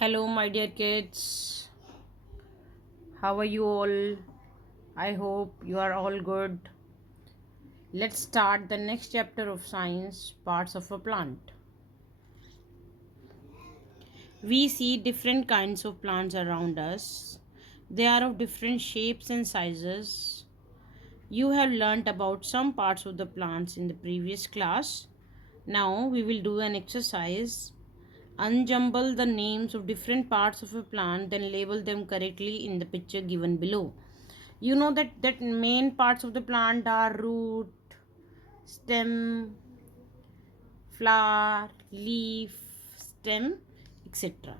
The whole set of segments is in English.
Hello, my dear kids. How are you all? I hope you are all good. Let's start the next chapter of science, parts of a plant. We see different kinds of plants around us. They are of different shapes and sizes. You have learnt about some parts of the plants in the previous class. Now we will do an exercise. Unjumble the names of different parts of a plant, then label them correctly in the picture given below. You know that main parts of the plant are root, stem, flower, leaf, stem, etc.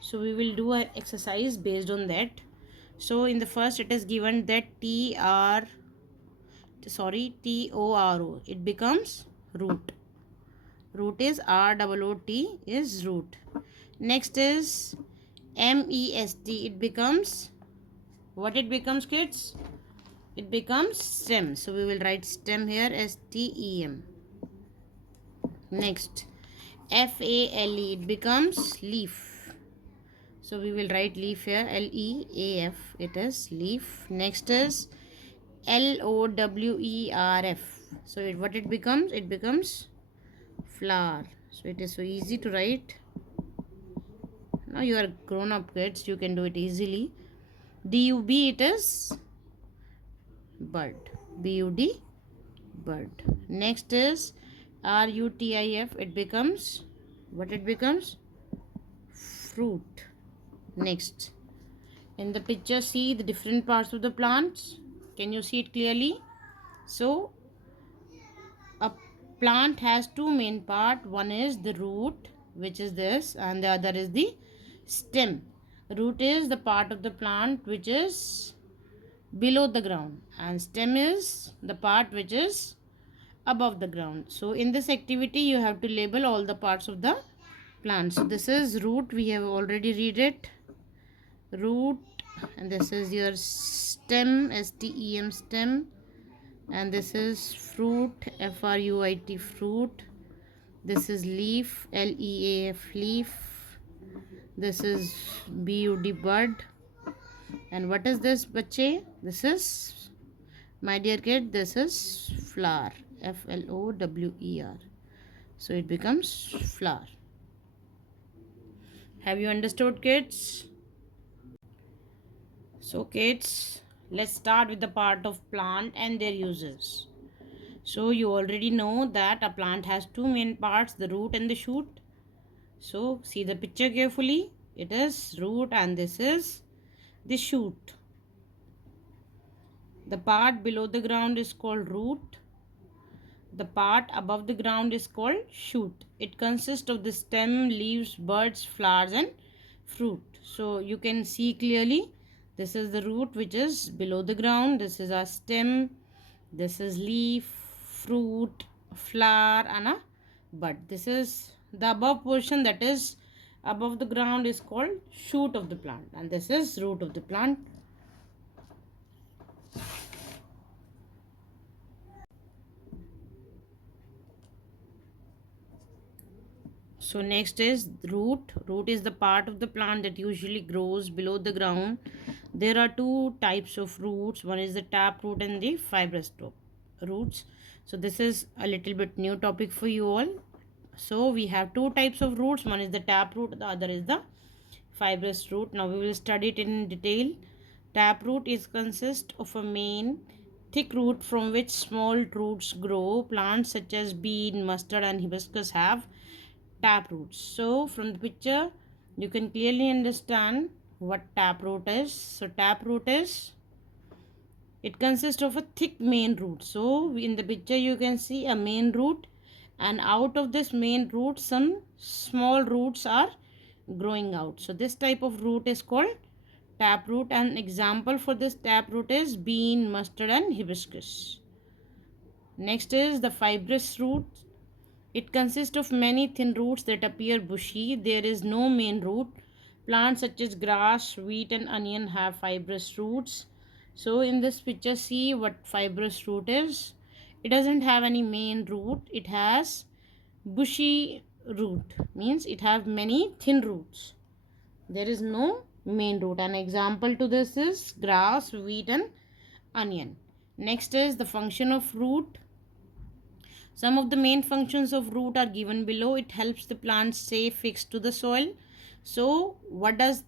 So we will do an exercise based on that. So in the first it is given that TORO, it becomes root. Root is ROOT is root. Next is MEST, it becomes, what it becomes, kids? It becomes stem. So we will write stem here as STEM. Next, FALE, it becomes leaf. So we will write leaf here, LEAF, it is leaf. Next is LOWERF. So what it becomes? It becomes flower. So it is so easy to write. Now you are grown up kids, you can do it easily. DUB, it is bud. BUD, bud. Next is RUTIF, it becomes, what it becomes? Fruit. Next, in the picture see the different parts of the plants. Can you see it clearly? So a plant has two main part. One is the root, which is this, and the other is the stem. Root is the part of the plant which is below the ground, and stem is the part which is above the ground. So in this activity you have to label all the parts of the plant. So this is root, we have already read it, root, and this is your stem, STEM, stem, and this is fruit, FRUIT, fruit. This is leaf, LEAF, leaf. This is BUD, bud. And what is this, bache? This is, my dear kid, this is flower, FLOWER. So it becomes flower. Have you understood, kids? So kids, let's start with the part of plant and their uses. So you already know that a plant has two main parts, the root and the shoot. So see the picture carefully. It is root and this is the shoot. The part below the ground is called root. The part above the ground is called shoot. It consists of the stem, leaves, buds, flowers and fruit. So you can see clearly, this is the root which is below the ground. This is our stem. This is leaf, fruit, flower and a bud. This is the above portion, that is above the ground, is called shoot of the plant, and this is root of the plant. So next is root. Root is the part of the plant that usually grows below the ground. There are two types of roots. One is the tap root and the fibrous roots. So this is a little bit new topic for you all. So we have two types of roots. One is the tap root, the other is the fibrous root. Now we will study it in detail. Tap root is consist of a main thick root from which small roots grow. Plants such as bean, mustard and hibiscus have tap roots. So from the picture you can clearly understand what tap root is. So tap root is, it consists of a thick main root. So in the picture you can see a main root, and out of this main root some small roots are growing out. So this type of root is called tap root. An example for this tap root is bean, mustard and hibiscus. Next is the fibrous root. It consists of many thin roots that appear bushy. There is no main root. Plants such as grass, wheat and onion have fibrous roots. So in this picture see what fibrous root is. It doesn't have any main root. It has bushy root, means it have many thin roots. There is no main root. An example to this is grass, wheat, and onion. Next is the function of root. Some of the main functions of root are given below. It helps the plant stay fixed to the soil. So, what does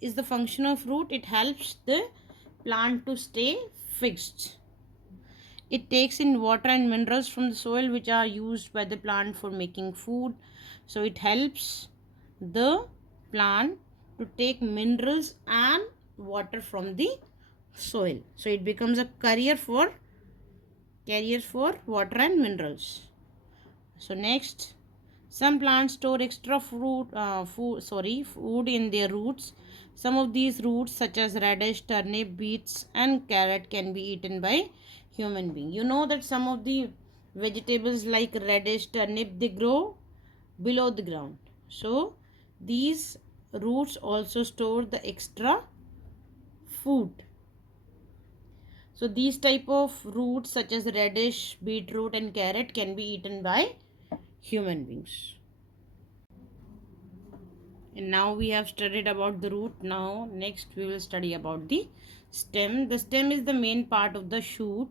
is the function of root? It helps the plant to stay fixed. It takes in water and minerals from the soil which are used by the plant for making food. So, it helps the plant to take minerals and water from the soil. So, it becomes a carrier for water and minerals. So next, some plants store extra food in their roots. Some of these roots, such as radish, turnip, beets, and carrot, can be eaten by human being. You know that some of the vegetables like radish, turnip, they grow below the ground. So these roots also store the extra food. So these type of roots such as radish, beetroot, and carrot can be eaten by human beings. And now we have studied about the root. Now next we will study about the stem. The stem is the main part of the shoot.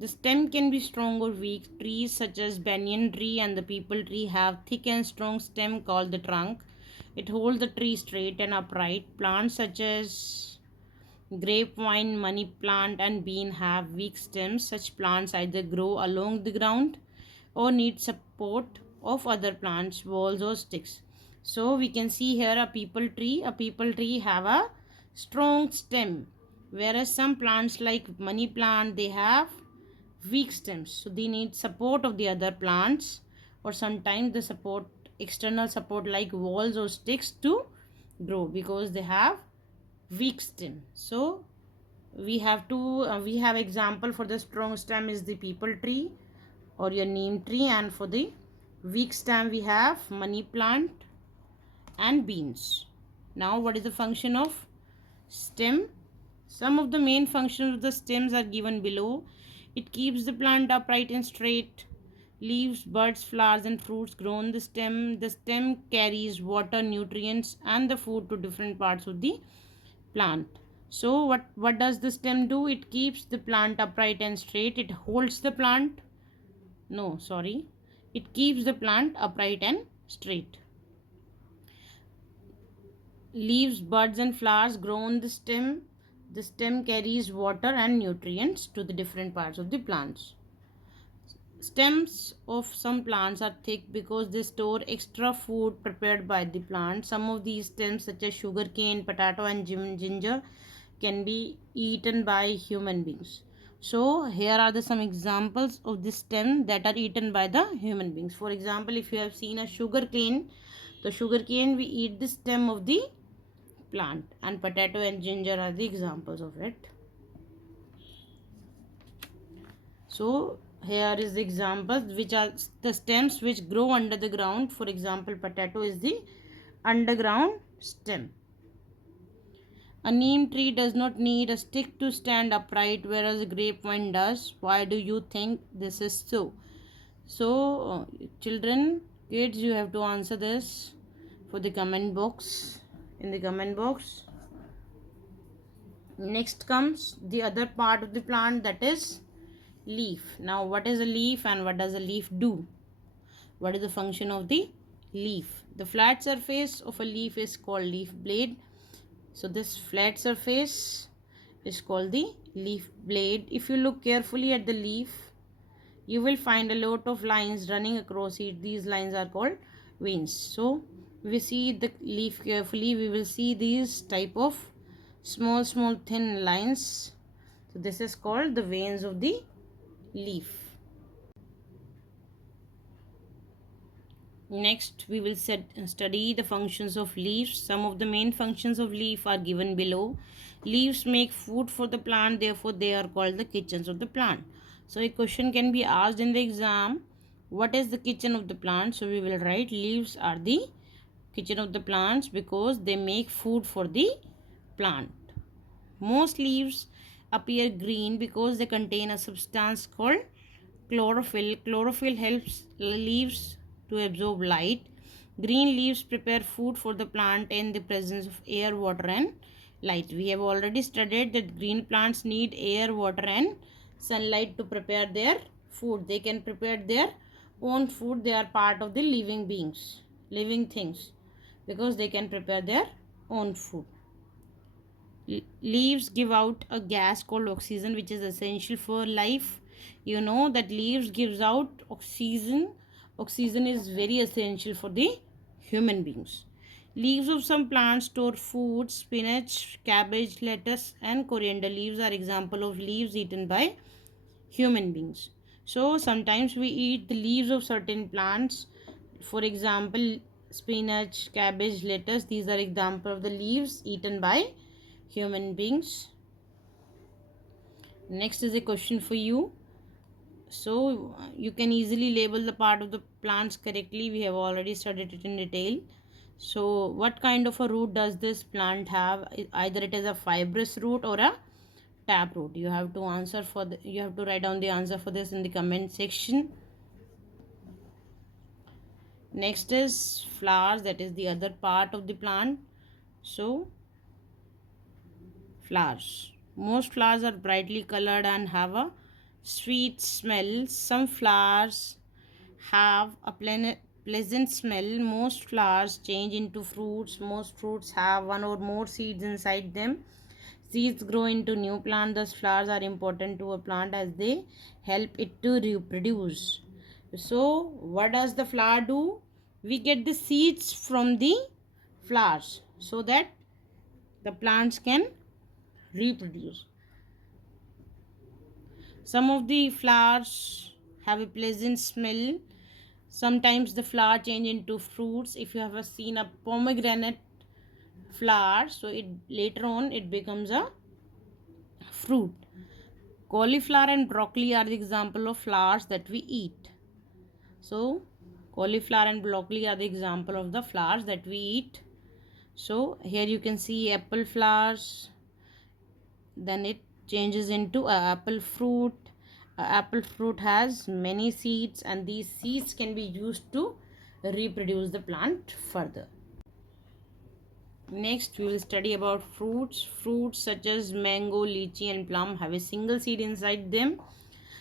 The stem can be strong or weak. Trees such as banyan tree and the peepal tree have thick and strong stem called the trunk. It holds the tree straight and upright. Plants such as grapevine, money plant, and bean have weak stems. Such plants either grow along the ground or need support of other plants, walls, or sticks. So we can see here a peepal tree. A peepal tree have a strong stem, whereas some plants like money plant they have weak stems. So they need support of the other plants, or sometimes the support external support like walls or sticks to grow because they have weak stem. So we have example for the strong stem is the peepal tree or your neem tree, and for the weak stem we have money plant and beans. Now what is the function of stem? Some of the main functions of the stems are given below. It keeps the plant upright and straight. Leaves, buds, flowers, and fruits grow on the stem. The stem carries water, nutrients, and the food to different parts of the plant. So what does the stem do? It keeps the plant upright and straight. It holds the plant. No, sorry. It keeps the plant upright and straight. Leaves, buds, and flowers grow on the stem. The stem carries water and nutrients to the different parts of the plants. Stems of some plants are thick because they store extra food prepared by the plant. Some of these stems, such as sugarcane, potato, and ginger, can be eaten by human beings. So here are the some examples of the stem that are eaten by the human beings. For example, if you have seen a sugarcane, the sugarcane we eat the stem of the plant, and potato and ginger are the examples of it. So here is the examples which are the stems which grow under the ground. For example, potato is the underground stem. A neem tree does not need a stick to stand upright, whereas a grapevine does. Why do you think this is so? So, children, kids, you have to answer this for the comment box. In the comment box. Next comes the other part of the plant, that is leaf. Now what is a leaf and what does a leaf do? What is the function of the leaf? The flat surface of a leaf is called leaf blade. So this flat surface is called the leaf blade. If you look carefully at the leaf, you will find a lot of lines running across it. These lines are called veins. So we see the leaf carefully, we will see these type of small thin lines. So this is called the veins of the leaf. Next we will study the functions of leaves. Some of the main functions of leaf are given below. Leaves make food for the plant, therefore they are called the kitchens of the plant. So a question can be asked in the exam, what is the kitchen of the plant? So we will write leaves are the kitchen of the plants because they make food for the plant. Most leaves appear green because they contain a substance called chlorophyll. Chlorophyll helps leaves to absorb light. Green leaves prepare food for the plant in the presence of air, water, and light. We have already studied that green plants need air, water, and sunlight to prepare their food. They can prepare their own food. They are part of the living beings, living things, because they can prepare their own food. Leaves give out a gas called oxygen, which is essential for life. You know that leaves gives out oxygen. Oxygen is very essential for the human beings. Leaves of some plants store food. Spinach, cabbage, lettuce, and coriander leaves are example of leaves eaten by human beings. So sometimes we eat the leaves of certain plants. For example, spinach, cabbage, lettuce, these are example of the leaves eaten by human beings. Next is a question for you. So you can easily label the part of the plants correctly. We have already studied it in detail. So what kind of a root does this plant have? Either it is a fibrous root or a tap root. You have to answer for the, you have to write down the answer for this in the comment section. Next is flowers, that is the other part of the plant. So flowers, most flowers are brightly colored and have a sweet smell. Some flowers have a pleasant smell. Most flowers change into fruits. Most fruits have one or more seeds inside them. Seeds grow into new plant. Thus flowers are important to a plant as they help it to reproduce. So what does the flower do? We get the seeds from the flowers so that the plants can reproduce. Some of the flowers have a pleasant smell. Sometimes the flower change into fruits. If you have seen a pomegranate flower, so it later on it becomes a fruit. Cauliflower and broccoli are the example of flowers that we eat. So cauliflower and broccoli are the example of the flowers that we eat. So here you can see apple flowers, then it changes into a apple fruit. Apple fruit has many seeds and these seeds can be used to reproduce the plant further. Next we will study about fruits. Fruits such as mango, lychee and plum have a single seed inside them.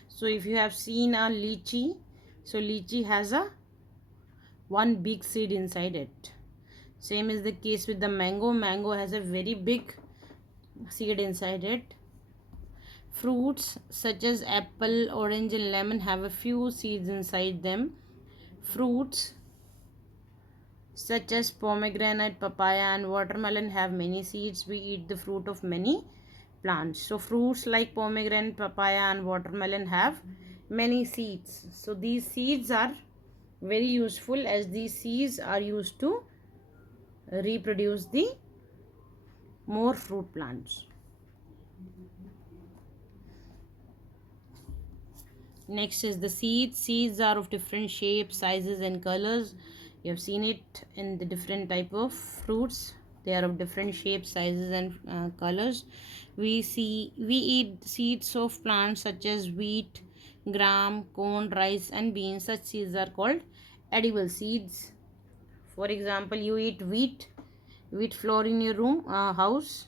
So if you have seen a lychee, so lychee has a one big seed inside it. Same is the case with the mango. Mango has a very big seed inside it. Fruits such as apple, orange and lemon have a few seeds inside them. Fruits such as pomegranate, papaya and watermelon have many seeds. We eat the fruit of many plants. So fruits like pomegranate, papaya and watermelon have many seeds. So these seeds are very useful as these seeds are used to reproduce the more fruit plants. Next is the seeds. Seeds are of different shapes, sizes and colors. You have seen it in the different type of fruits. They are of different shapes, sizes and colors. We eat seeds of plants such as wheat, gram, corn, rice and beans. Such seeds are called edible seeds. For example, you eat wheat flour in your house.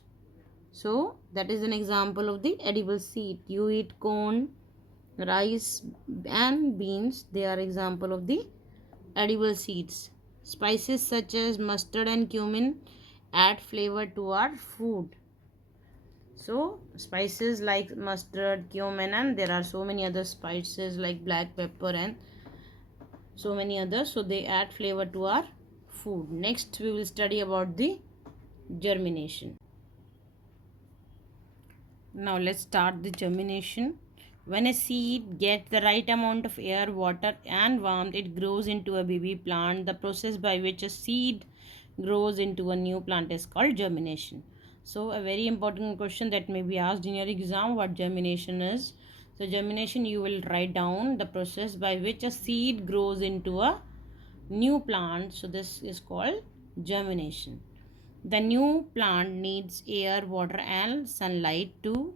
So that is an example of the edible seed. You eat corn, rice and beans, they are example of the edible seeds. Spices such as mustard and cumin add flavor to our food. So spices like mustard, cumin and there are so many other spices like black pepper and so many others, so they add flavor to our food. Next we will study about the germination. Now let's start the germination. When a seed gets the right amount of air, water and warmth, it grows into a baby plant. The process by which a seed grows into a new plant is called germination. So a very important question that may be asked in your exam, what germination is. So germination, you will write down the process by which a seed grows into a new plant. So this is called germination. The new plant needs air, water and sunlight to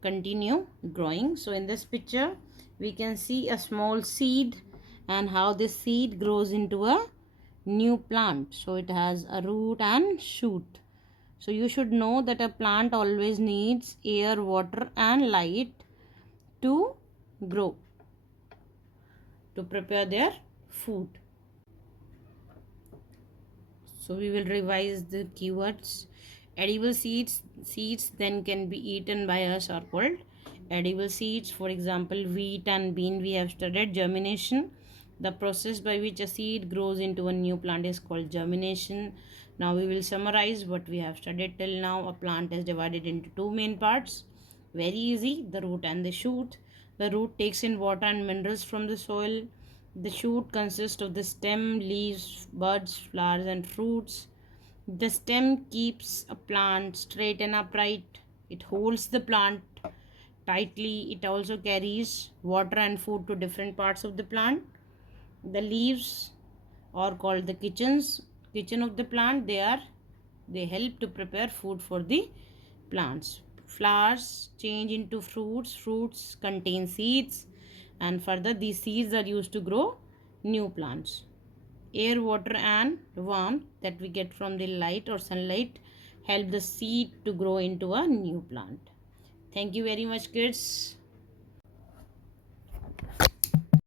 continue growing. So in this picture we can see a small seed and how this seed grows into a new plant. So it has a root and shoot. So you should know that a plant always needs air, water and light to grow, to prepare their food. So we will revise the keywords. Edible seeds then can be eaten by us are called edible seeds. For example, wheat and bean we have studied. Germination, the process by which a seed grows into a new plant, is called germination. Now we will summarize what we have studied till now. A plant is divided into two main parts. Very easy, the root and the shoot. The root takes in water and minerals from the soil. The shoot consists of the stem, leaves, buds, flowers, and fruits. The stem keeps a plant straight and upright. It holds the plant tightly. It also carries water and food to different parts of the plant. The leaves are called the kitchen of the plant. They help to prepare food for the plants. Flowers change into fruits. Fruits contain seeds, and further these seeds are used to grow new plants. Air, water and warmth that we get from the light or sunlight help the seed to grow into a new plant. Thank you very much, kids.